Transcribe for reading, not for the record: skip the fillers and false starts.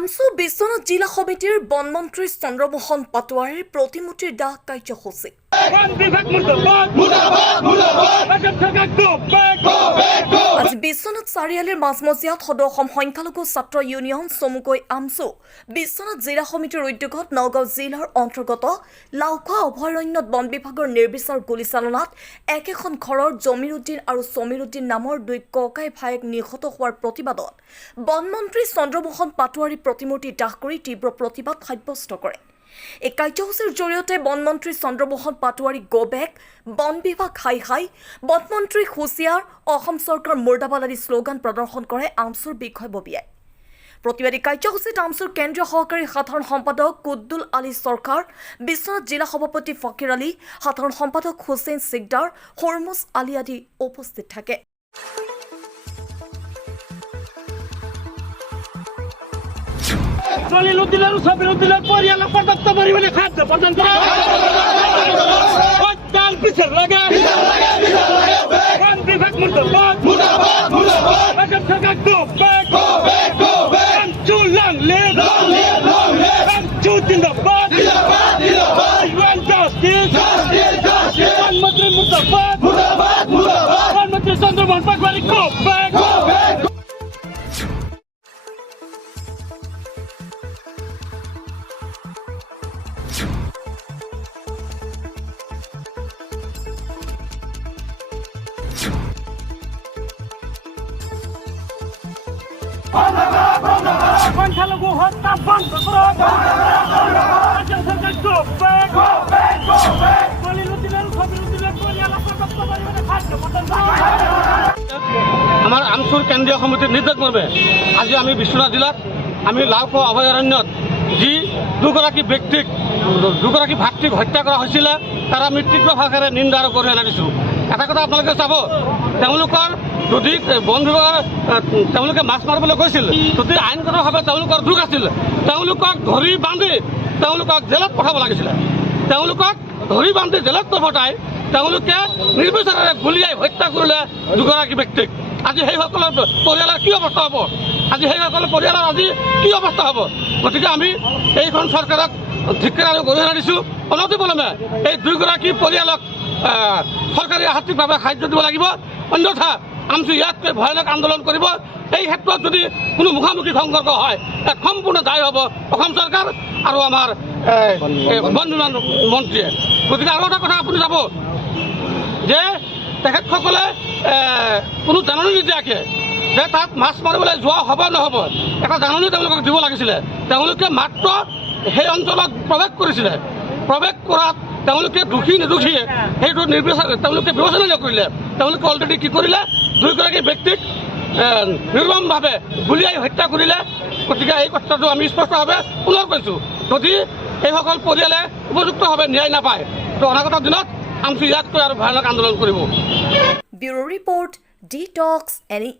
আমচু বিশ্বনাথ জিলা সমিতিৰ বনমন্ত্ৰী চন্দ্ৰমোহন পাটোৱাৰীৰ প্ৰতিমূৰ্তিৰ দাহ কাৰ্যসূচী আজি বিশ্বনাথ চাৰিআলিৰ মাজমজিয়াত সদৌ সংখ্যালঘু ছাত্ৰ ইউনিয়ন চমুকৈ আমচু বিশ্বনাথ জিলা সমিতিৰ উদ্যোগত নগাঁও জিলাৰ অন্তৰ্গত লাওখোৱা অভয়াৰণ্যত বন বিভাগৰ নিৰ্বিচাৰ গুলীচালনাত একেখন ঘৰৰ জমিৰ উদ্দিন আৰু সমীৰ উদ্দিন নামৰ দুই ককাই ভায়েক নিহত হোৱাৰ প্ৰতিবাদত বনমন্ত্ৰী চন্দ্ৰমোহন পাটোৱাৰী প্ৰতিমূৰ্তি দাহ কৰি তীব্ৰ প্ৰতিবাদ সাব্যস্ত কৰে। এই কাৰ্যসূচীৰ জৰিয়তে বনমন্ত্ৰী চন্দ্ৰমোহন পাটোৱাৰী গোবেক বন বিভাগ হাই হাই বনমন্ত্ৰী হুঁচিয়াৰ অসম চৰকাৰ মুৰ্দাবাদ আদি শ্লোগান প্ৰদৰ্শন কৰে আমচুৰ বিষয়ববীয়াই। প্ৰতিবাদী কাৰ্যসূচীত আমচুৰ কেন্দ্ৰীয় সহকাৰী সাধাৰণ সম্পাদক কুদ্দুল আলী চৰকাৰ, বিশ্বনাথ জিলা সভাপতি ফকিৰ আলী, সাধাৰণ সম্পাদক হুছেইন সিকদাৰ, হৰমুজ আলী আদি উপস্থিত থাকে। জলিলুদ্দিনের সবিরুদ্দিনের পরিয়ালা পর্যাপ্ত পরিমাণে খাদ্য প্রদান করা কাল পিছের লাগে বন বিভাগ মুর্দাবাদ আসাম সরকার আমচু লং লিভ আমচু জিন্দাবাদ প্রধানমন্ত্রী মুর্দাবাদ প্রধানমন্ত্রী চন্দ্রমোহন পাটোয়ারি গোবেক। সংখ্যালঘু হত্যা বন্ধ করুন। আসাম সরকার জলিলুদ্দিনের সবিরুদ্দিনের পরিয়ালা পর্যাপ্ত পরিমাণে খাদ্য প্রদান করা। আমাৰ আমচুৰ কেন্দ্ৰীয় সমিতিৰ নিৰ্দেশ মৰ্মে আজি আমি বিশ্বনাথ জিলাত আমি লাওখোৱা অভয়াৰণ্যত যি দুগৰাকী ব্যক্তিক দুগৰাকী ভাতৃক হত্যা কৰা হৈছিলে তাৰ আমি তীব্ৰ ভাষাৰে নিন্দা আৰু গৰিহণা দিছোঁ। এটা কথা আপোনালোকে চাব, তেওঁলোকৰ যদি বন বিভাগৰ তেওঁলোকে মাছ মাৰিবলৈ গৈছিল, যদি আইনগতভাৱে তেওঁলোকৰ দোষ আছিল, তেওঁলোকক ধৰি বান্ধি তেওঁলোকক জেলত পঠাব লাগিছিলে। তেওঁলোকক ধৰি বান্ধি জেলত নপঠাই তেওঁলোকে নিৰ্বিচাৰে গুলীয়াই হত্যা কৰিলে দুগৰাকী ব্যক্তিক। আজি সেইসকলৰ পৰিয়ালৰ কি অৱস্থা হ'ব? আজি সেইসকলৰ পৰিয়ালৰ আজি কি অৱস্থা হ'ব? গতিকে আমি এইখন চৰকাৰক ধিক্কাৰ আৰু গৰিহণা দিছোঁ। অনতিপলমে এই দুয়োগৰাকী পৰিয়ালক চৰকাৰী আৰ্থিকভাৱে সাহায্য দিব লাগিব, অন্যথা আমচু ইয়াতকৈ ভয়ানক আন্দোলন কৰিব। এই ক্ষেত্ৰত যদি কোনো মুখামুখি সংঘৰ্ষ হয়, এক সম্পূৰ্ণ দায়ী হ'ব অসম চৰকাৰ আৰু আমাৰ বন বিভাগ মন্ত্ৰীয়ে। গতিকে আৰু এটা কথা আপুনি যাব যে তেখেতসকলে কোনো জাননী নিদিয়াকৈ যে তাত মাছ মাৰিবলৈ যোৱা হ'ব নহ'ব এটা জাননী তেওঁলোকক দিব লাগিছিলে। তেওঁলোকে মাত্ৰ সেই অঞ্চলত প্ৰৱেশ কৰিছিলে। প্ৰৱেশ কৰাত তেওঁলোকে দোষী নিদোষীয়ে সেইটো তেওঁলোকে বিবেচনা নকৰিলে। তেওঁলোকে অলৰেডি কি কৰিলে, দুয়োগৰাকী ব্যক্তিক নিৰ্মমভাৱে গুলীয়াই হত্যা কৰিলে। গতিকে এই কথাটো আমি স্পষ্টভাৱে পুনৰ কৈছোঁ, যদি এইসকল পৰিয়ালে উপযুক্তভাৱে ন্যায় নাপায় তো অনাগত দিনত আমচু ইয়াতকৈ আৰু ভয়ানক আন্দোলন কৰিব। Bureau report, detox any